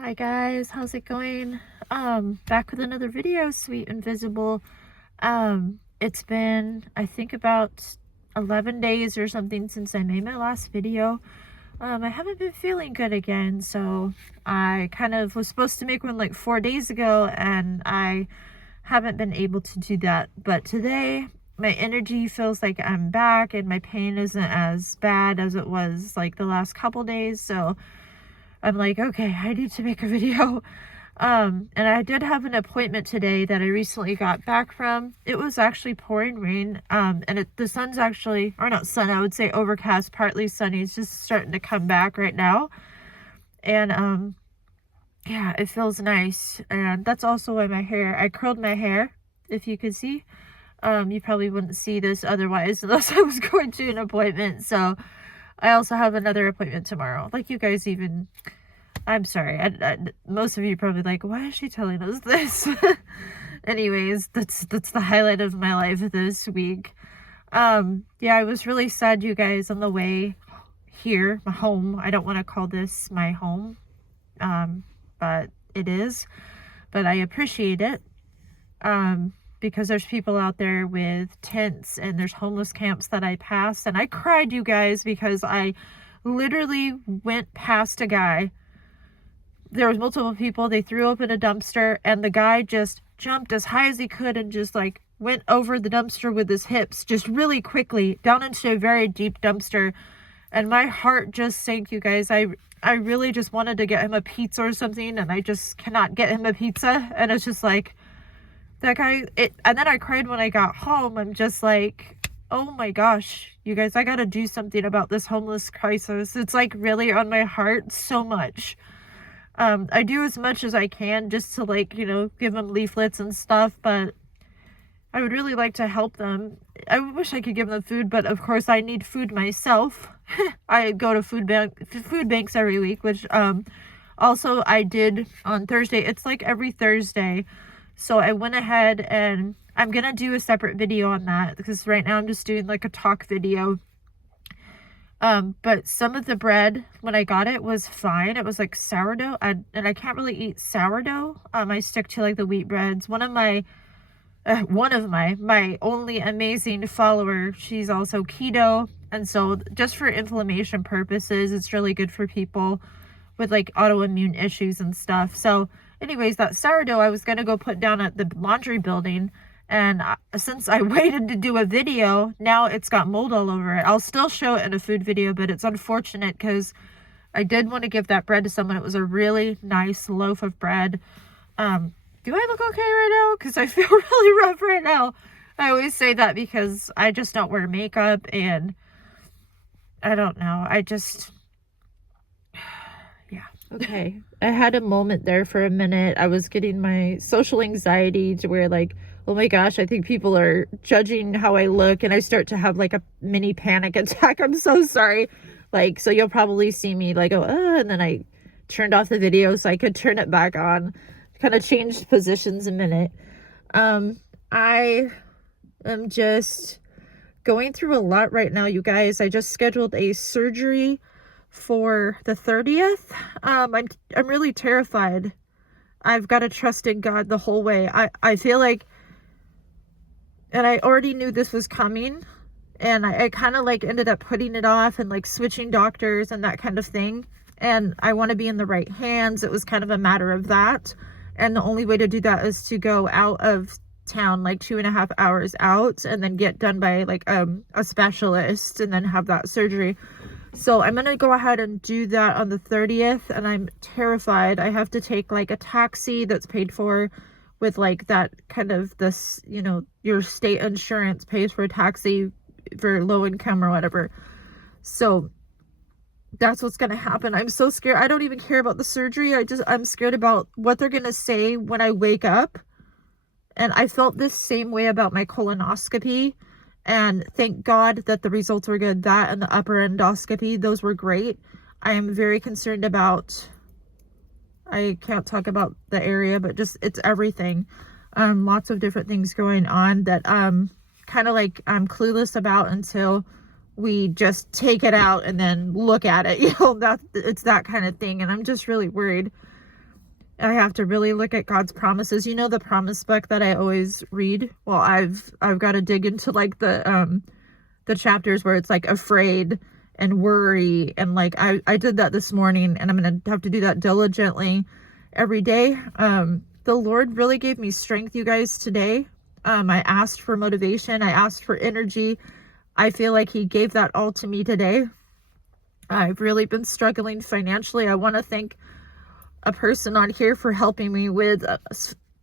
Hi guys, how's it going? Back with another video, Sweet Invisible. It's been, I think, about 11 days or something since I made my last video. I haven't been feeling good again, so I kind of was supposed to make one like 4 days ago, and I haven't been able to do that. But today, my energy feels like I'm back, and my pain isn't as bad as it was like the last couple days, so I'm like, okay, I need to make a video. And I did have an appointment today that I recently got back from. It was actually pouring rain. And the sun's actually, or not sun, I would say overcast, partly sunny. It's just starting to come back right now. And, yeah, it feels nice. And that's also why I curled my hair, if you could see. You probably wouldn't see this otherwise unless I was going to an appointment. So I also have another appointment tomorrow. Like, you guys even, I'm sorry, most of you are probably like, why is she telling us this? Anyways, that's the highlight of my life this week. Yeah, I was really sad, you guys, on the way here, my home. I don't want to call this my home, but it is. But I appreciate it. Because there's people out there with tents and there's homeless camps that I passed, and I cried, you guys, because I literally went past a guy. There was multiple people. They threw open a dumpster, and the guy just jumped as high as he could and just like went over the dumpster with his hips just really quickly down into a very deep dumpster, and my heart just sank, you guys. I really just wanted to get him a pizza or something, and I just cannot get him a pizza, and it's just like, that guy, and then I cried when I got home. I'm just like, oh my gosh, you guys, I gotta do something about this homeless crisis. It's like really on my heart so much. I do as much as I can just to, like, you know, give them leaflets and stuff, but I would really like to help them. I wish I could give them food, but of course I need food myself. I go to food banks every week, which also I did on Thursday. It's like every Thursday. So I went ahead and I'm going to do a separate video on that because right now I'm just doing like a talk video. But some of the bread, when I got it, was fine. It was like sourdough, and I can't really eat sourdough. I stick to like the wheat breads. One of my only amazing follower, she's also keto. And so just for inflammation purposes, it's really good for people with like autoimmune issues and stuff. So anyways, that sourdough I was going to go put down at the laundry building, and since I waited to do a video, now it's got mold all over it. I'll still show it in a food video, but it's unfortunate because I did want to give that bread to someone. It was a really nice loaf of bread. Do I look okay right now? Because I feel really rough right now. I always say that because I just don't wear makeup, and I don't know. Yeah. Okay. I had a moment there for a minute. I was getting my social anxiety to where, like, oh my gosh, I think people are judging how I look, and I start to have like a mini panic attack. I'm so sorry. Like, so you'll probably see me like, oh, and then I turned off the video so I could turn it back on. Kind of changed positions a minute. I am just going through a lot right now, you guys. I just scheduled a surgery for the 30th. I'm really terrified. I've got to trust in God the whole way. I feel like, and I already knew this was coming, and I kind of like ended up putting it off and like switching doctors and that kind of thing. And I want to be in the right hands. It was kind of a matter of that. And the only way to do that is to go out of town, like 2.5 hours out, and then get done by like a specialist and then have that surgery. So I'm going to go ahead and do that on the 30th, and I'm terrified. I have to take like a taxi that's paid for with like that kind of this, you know, your state insurance pays for a taxi for low income or whatever. So that's what's going to happen. I'm so scared. I don't even care about the surgery. I'm scared about what they're going to say when I wake up. And I felt this same way about my colonoscopy. And thank God that the results were good. That and the upper endoscopy, those were great. I am very concerned about, I can't talk about the area, but just it's everything. Lots of different things going on that kind of like I'm clueless about until we just take it out and then look at it. You know, it's that kind of thing. And I'm just really worried. I have to really look at God's promises. You know, the promise book that I always read? Well, I've got to dig into like the chapters where it's like afraid and worry, and like I did that this morning, and I'm gonna have to do that diligently every day. The Lord really gave me strength, you guys, today. I asked for motivation, I asked for energy. I feel like he gave that all to me today. I've really been struggling financially. I want to thank a person on here for helping me with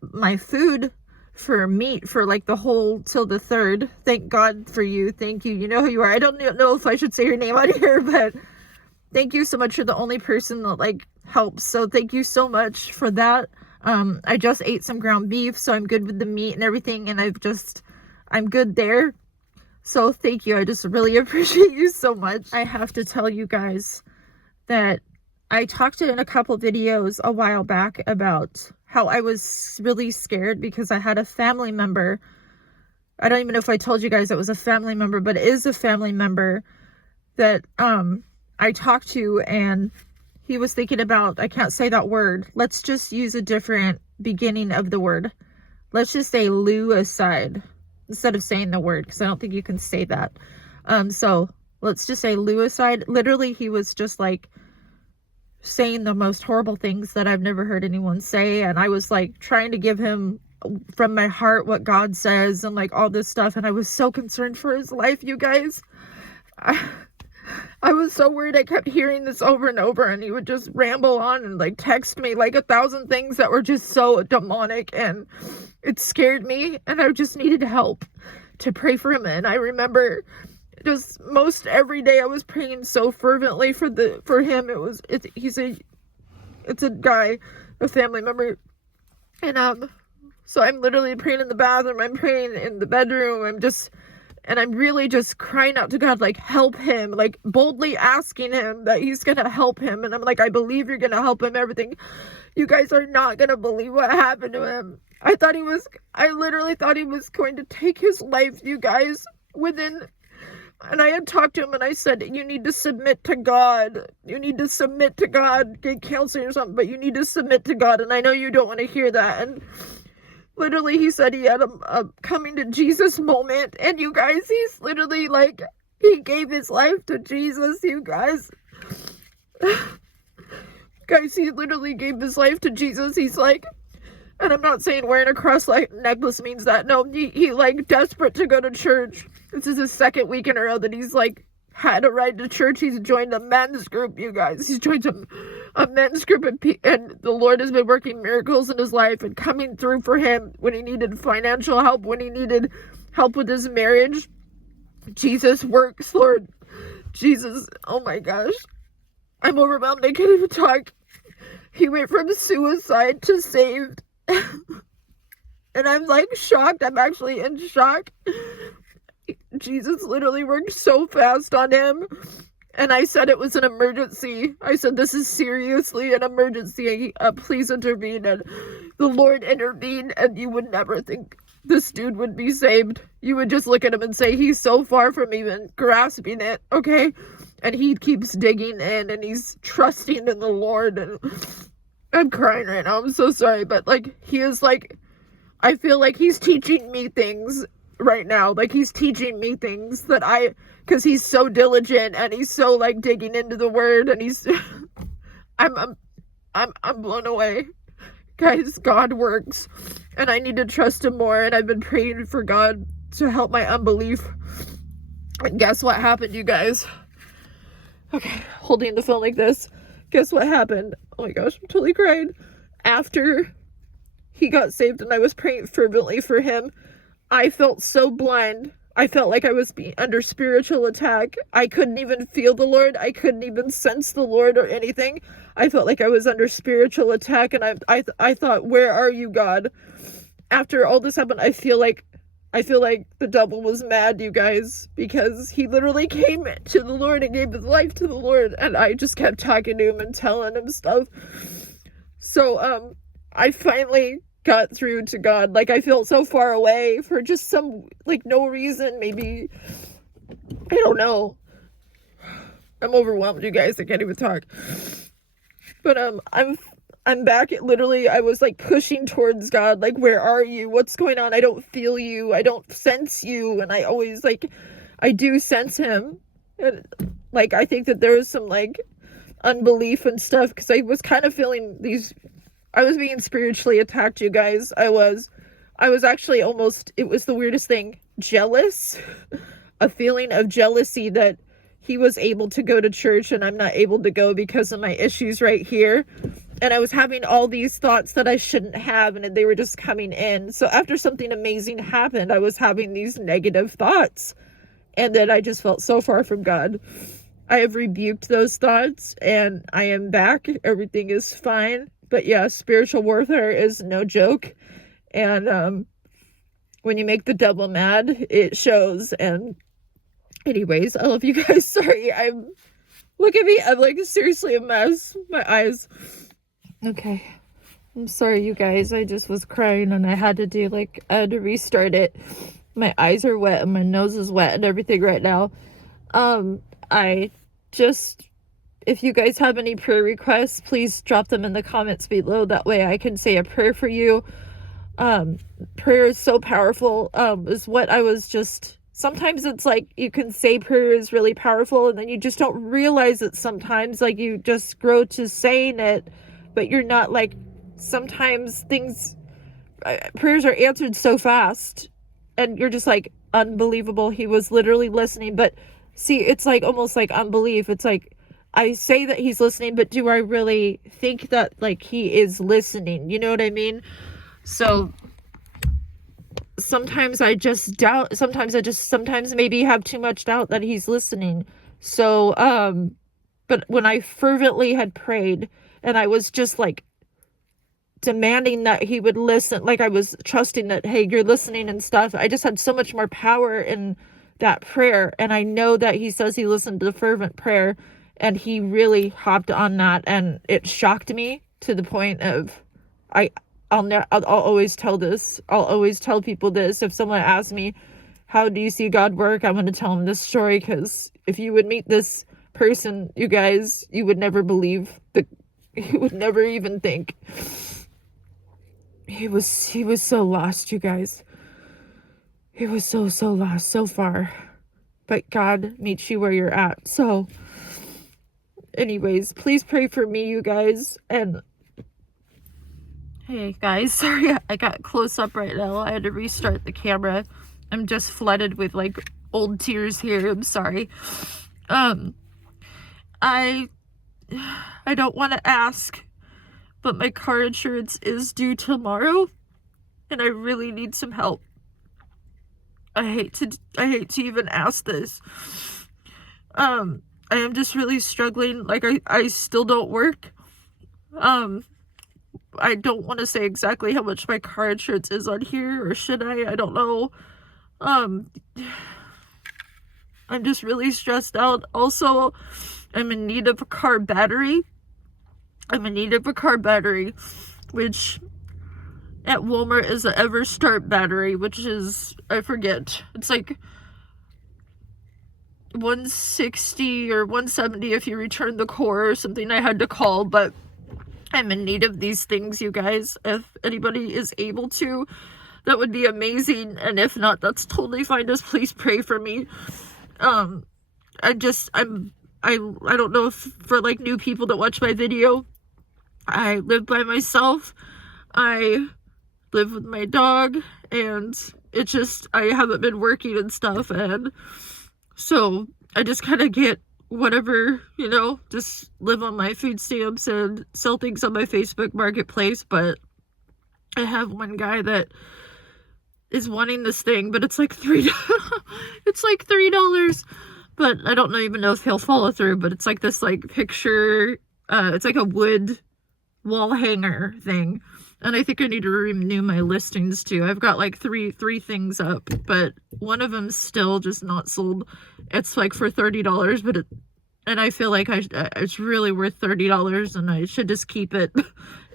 my food for meat for like the whole till the 3rd. Thank God for you. Thank you. You know who you are. I don't know if I should say your name out here, but thank you so much. You're the only person that like helps. So thank you so much for that. I just ate some ground beef, so I'm good with the meat and everything, and I'm good there. So thank you. I just really appreciate you so much. I have to tell you guys that I talked in a couple videos a while back about how I was really scared because I had a family member. I don't even know if I told you guys it was a family member, but it is a family member that I talked to, and he was thinking about, I can't say that word. Let's just use a different beginning of the word. Let's just say Luicide instead of saying the word, because I don't think you can say that. So let's just say Luicide. Literally, he was just like saying the most horrible things that I've never heard anyone say, and I was like trying to give him from my heart what God says and like all this stuff, and I was so concerned for his life, you guys. I was so worried. I kept hearing this over and over, and he would just ramble on and like text me like 1,000 things that were just so demonic, and it scared me, and I just needed help to pray for him. And I remember just most every day I was praying so fervently for him. It's a guy, a family member, and so I'm literally praying in the bathroom, I'm praying in the bedroom, I'm really just crying out to God, like, help him, like boldly asking him that he's gonna help him. And I'm like, I believe you're gonna help him, everything. You guys are not gonna believe what happened to him. I literally thought he was going to take his life, you guys, and I had talked to him, and I said, you need to submit to God. You need to submit to God. Get counseling or something, but you need to submit to God. And I know you don't want to hear that. And literally, he said he had a coming to Jesus moment. And you guys, he's literally like, he gave his life to Jesus, you guys. Guys, he literally gave his life to Jesus. He's like, and I'm not saying wearing a cross like necklace means that. No, he like desperate to go to church. This is his 2nd week in a row that he's like had a ride to church. He's joined a men's group, you guys. He's joined a men's group, and the Lord has been working miracles in his life and coming through for him when he needed financial help, when he needed help with his marriage. Jesus works, Lord. Jesus, oh my gosh. I'm overwhelmed. I can't even talk. He went from suicide to saved. And I'm like shocked. I'm actually in shock. Jesus literally worked so fast on him. And I said it was an emergency. I said, this is seriously an emergency. Please intervene. And the Lord intervened, and you would never think this dude would be saved. You would just look at him and say, he's so far from even grasping it, okay? And he keeps digging in, and he's trusting in the Lord. And I'm crying right now. I'm so sorry. But, like, he is, like, I feel like he's teaching me things right now. Like, he's teaching me things that because he's so diligent, and he's so, like, digging into the word, and he's, I'm blown away. Guys, God works, and I need to trust him more, and I've been praying for God to help my unbelief. And guess what happened, you guys? Okay, holding the phone like this. Guess what happened? Oh my gosh, I'm totally crying. After he got saved and I was praying fervently for him, I felt so blind. I felt like I was under spiritual attack. I couldn't even feel the Lord. I couldn't even sense the Lord or anything. I felt like I was under spiritual attack, and I thought, where are you, God? After all this happened, I feel like the devil was mad, you guys, because he literally came to the Lord and gave his life to the Lord, and I just kept talking to him and telling him stuff. So, I finally got through to God. Like, I felt so far away for just some, like, no reason. Maybe, I don't know. I'm overwhelmed, you guys. I can't even talk. But, I'm back. Literally, I was like pushing towards God, like, where are you? What's going on? I don't feel you. I don't sense you. And I always, like, I do sense him. And, like, I think that there was some, like, unbelief and stuff, because I was kind of feeling these, I was being spiritually attacked, you guys. I was actually almost, it was the weirdest thing, jealous. A feeling of jealousy that he was able to go to church and I'm not able to go because of my issues right here. And I was having all these thoughts that I shouldn't have, and they were just coming in. So after something amazing happened, I was having these negative thoughts, and then I just felt so far from God. I have rebuked those thoughts, and I am back. Everything is fine. But yeah, spiritual warfare is no joke. And when you make the devil mad, it shows. And anyways, I love you guys. Sorry, look at me. I'm like seriously a mess. My eyes. Okay. I'm sorry, you guys. I just was crying and I had to restart it. My eyes are wet and my nose is wet and everything right now. If you guys have any prayer requests, please drop them in the comments below. That way I can say a prayer for you. Prayer is so powerful. Is what I was just... Sometimes it's like you can say prayer is really powerful and then you just don't realize it sometimes. Like you just grow to saying it, but you're not like... Sometimes prayers are answered so fast and you're just like, unbelievable. He was literally listening. But see, it's like almost like unbelief. It's like, I say that he's listening, but do I really think that like he is listening? You know what I mean? So sometimes I just doubt, sometimes maybe have too much doubt that he's listening. So, but when I fervently had prayed and I was just like demanding that he would listen, like I was trusting that, hey, you're listening and stuff, I just had so much more power in that prayer. And I know that he says he listened to the fervent prayer, and he really hopped on that, and it shocked me to the point of, I'll always tell this. I'll always tell people this. If someone asks me, how do you see God work? I'm going to tell them this story, because if you would meet this person, you guys, you would never believe you would never even think. He was so lost, you guys. He was so lost, so far. But God meets you where you're at. So, anyways, please pray for me, you guys. And hey guys, sorry I got close up right now. I had to restart the camera. I'm just flooded with like old tears here. I'm sorry. I don't want to ask, but my car insurance is due tomorrow and I really need some help. I hate to even ask this. I am just really struggling. Like I still don't work. I don't want to say exactly how much my car insurance is on here, or should I? I don't know. I'm just really stressed out. Also, I'm in need of a car battery. Which at Walmart is an Everstart battery, which is, I forget, it's like $160 or $170 if you return the core or something. I had to call, but I'm in need of these things, you guys. If anybody is able to, that would be amazing. And if not, that's totally fine. Just please pray for me. I don't know if for like new people that watch my video, I live by myself. I live with my dog, and it's just, I haven't been working and stuff, and so I just kind of get whatever, you know, just live on my food stamps and sell things on my Facebook marketplace. But I have one guy that is wanting this thing, but it's like $3. It's like $3, but I don't even know if he'll follow through. But it's like this like picture, it's like a wood wall hanger thing, and I think I need to renew my listings too. I've got like three things up, but one of them's still just not sold. It's like for $30, but and I feel like it's really worth $30, and I should just keep it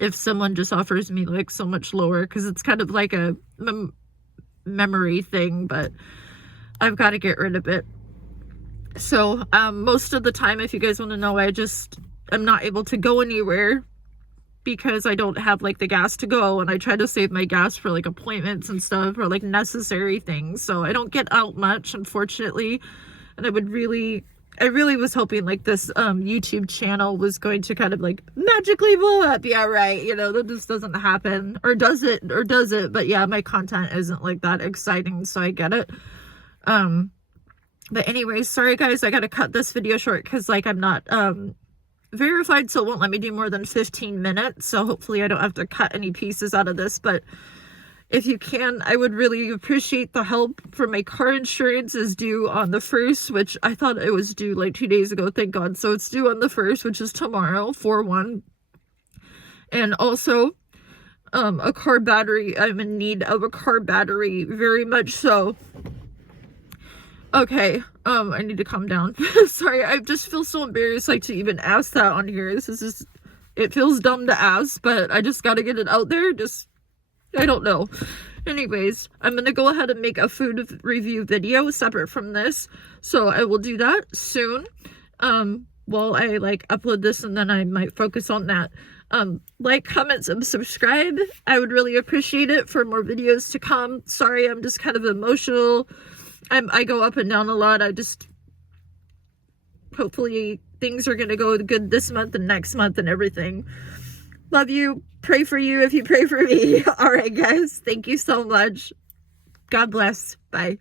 if someone just offers me like so much lower, because it's kind of like a memory thing, but I've got to get rid of it. So most of the time, if you guys want to know, I'm not able to go anywhere because I don't have like the gas to go, and I try to save my gas for like appointments and stuff, or like necessary things. So I don't get out much, unfortunately. And I really was hoping like this YouTube channel was going to kind of like magically blow up. Yeah, right. You know, that just doesn't happen. Or does it? But yeah, my content isn't like that exciting, so I get it. But anyways, sorry guys, I gotta cut this video short because like I'm not verified, so it won't let me do more than 15 minutes. So hopefully I don't have to cut any pieces out of this. But if you can, I would really appreciate the help. For my car insurance is due on the 1st, which I thought it was due like 2 days ago, thank God. So it's due on the 1st, which is tomorrow, 4/1. And also, a car battery. I'm in need of a car battery, very much so. Okay, I need to calm down. Sorry, I just feel so embarrassed, like, to even ask that on here. This is just, it feels dumb to ask, but I just gotta get it out there. I don't know. Anyways, I'm gonna go ahead and make a food review video separate from this, so I will do that soon. While I, like, upload this, and then I might focus on that. Like, comment, and subscribe. I would really appreciate it for more videos to come. Sorry, I'm just kind of emotional. I go up and down a lot. Hopefully things are gonna go good this month and next month and everything. Love you. Pray for you if you pray for me. All right, guys. Thank you so much. God bless. Bye.